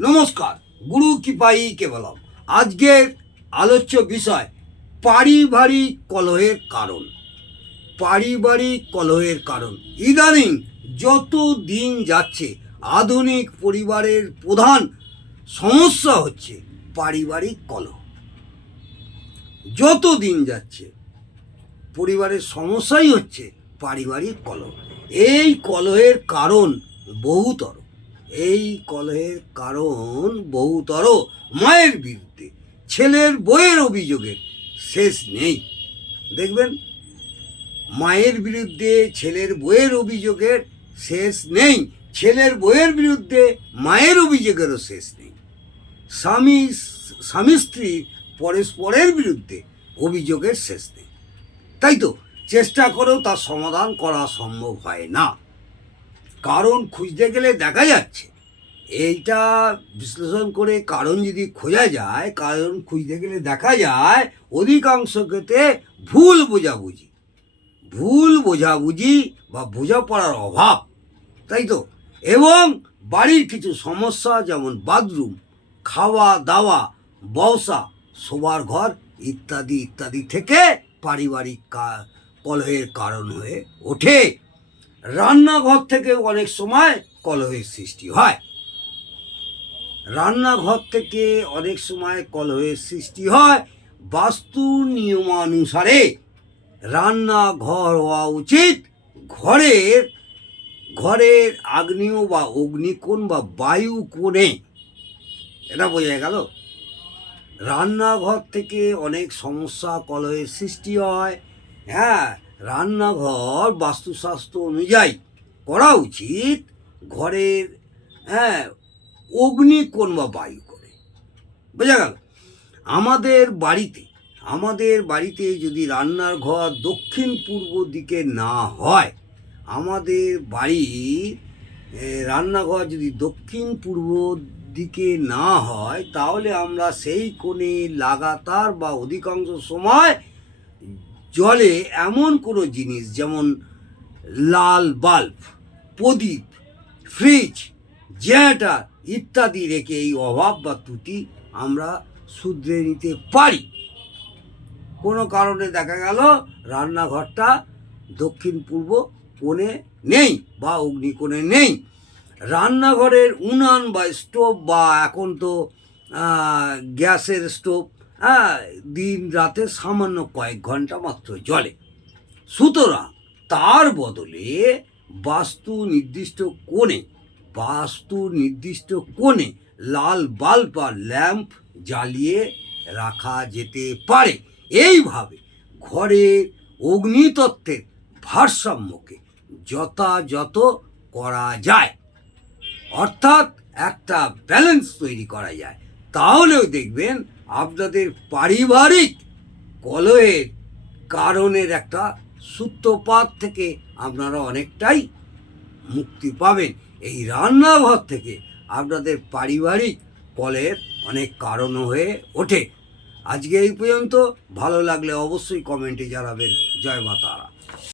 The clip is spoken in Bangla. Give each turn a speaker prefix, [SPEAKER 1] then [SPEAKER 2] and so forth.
[SPEAKER 1] নমস্কার, গুরু কৃপাই কেবলম। আজকের আলোচ্য বিষয়, পারিবারিক কলহের কারণ। পারিবারিক কলহের কারণ। ইদানিং যত দিন যাচ্ছে, আধুনিক পরিবারের প্রধান সমস্যা হচ্ছে পারিবারিক কলহ। যত দিন যাচ্ছে, পরিবারের সমস্যাই হচ্ছে পারিবারিক কলহ। এই কলহের কারণ বহুতর। এই কলহের কারণ বহুতর মায়ের বিরুদ্ধে, ছেলের বইয়ের অভিযোগের শেষ নেই। দেখবেন, মায়ের বিরুদ্ধে ছেলের বইয়ের অভিযোগের শেষ নেই, ছেলের বইয়ের বিরুদ্ধে মায়ের অভিযোগেরও শেষ নেই। স্বামী স্বামী স্ত্রী পরস্পরের বিরুদ্ধে অভিযোগের শেষ নেই। তাই তো, চেষ্টা করেও তার সমাধান করা সম্ভব হয় না। কারণ খুঁজতে গেলে দেখা যাচ্ছে। এইটা বিশ্লেষণ করে কারণ যদি খোঁজা যায়, কারণ খুঁজতে গেলে দেখা যায়, অধিকাংশ ক্ষেত্রে ভুল বোঝাবুঝি। ভুল বোঝাবুঝি বা বোঝাপড়ার অভাব, তাই তো? এবং বাড়ির কিছু সমস্যা যেমন বাথরুম খাওয়া দাওয়া বসা, শোবার ঘর ইত্যাদি ইত্যাদি থেকে পারিবারিক কলহের কারণ হয়ে ওঠে। রান্নাঘর থেকে অনেক সময় কলহের সৃষ্টি হয়। রান্নাঘর থেকে অনেক সময় কলহের সৃষ্টি হয়। বাস্তু নিয়মানুসারে রান্নাঘর হওয়া উচিত। ঘরের ঘরের আগ্নেয় বা অগ্নিকোণ বা বায়ু কোণে। এটা বোঝা গেল? রান্নাঘর থেকে অনেক সমস্যা কলহের সৃষ্টি হয়। হ্যাঁ রান্নাঘর বাস্তুশাস্ত্র অনুযায়ী করা উচিত ঘরের হ্যাঁ অগ্নিকোণ বা বায়ু করে। বোঝা গেল? আমাদের বাড়িতে আমাদের বাড়িতে যদি রান্নার ঘর দক্ষিণ পূর্ব দিকে না হয়, আমাদের বাড়ি রান্নাঘর যদি দক্ষিণ পূর্ব দিকে না হয়, তাহলে আমরা সেই কোণে লাগাতার বা অধিকাংশ সময় জলে এমন কোনো জিনিস যেমন লাল বাল্ব, প্রদীপ, ফ্রিজ, জেনারেটার ইত্যাদি রেখে এই অভাব বা ত্রুটি আমরা শুধরে নিতে পারি। কোনো কারণে দেখা গেল রান্নাঘরটা দক্ষিণ পূর্ব কোণে নেই বা অগ্নিকোণে নেই। রান্নাঘরের উনান বা স্টোভ বা এখন তো গ্যাসের স্টোভ হ্যাঁ দিন রাতে সামান্য কয়েক ঘণ্টা মাত্র জলে সুতরাং তার বদলে বাস্তু নির্দিষ্ট কোণে, বাস্তু নির্দিষ্ট কোণে লাল বাল্ব বা ল্যাম্প জ্বালিয়ে রাখা যেতে পারে। এইভাবে ঘরের অগ্নিতত্ত্বের ভারসাম্যকে যথাযথ করা যায়। অর্থাৎ একটা ব্যালেন্স তৈরি করা যায়। তাহলেও দেখবেন আপনাদের পারিবারিক কলহের কারণের একটা সূত্রপাত থেকে আপনারা অনেকটাই মুক্তি পাবেন। এই রান্নাঘর থেকে আপনাদের পারিবারিক কলের অনেক কারণ হয়ে ওঠে। আজকে এই পর্যন্ত, ভালো লাগলে অবশ্যই কমেন্টে জানাবেন। জয় মা তারা।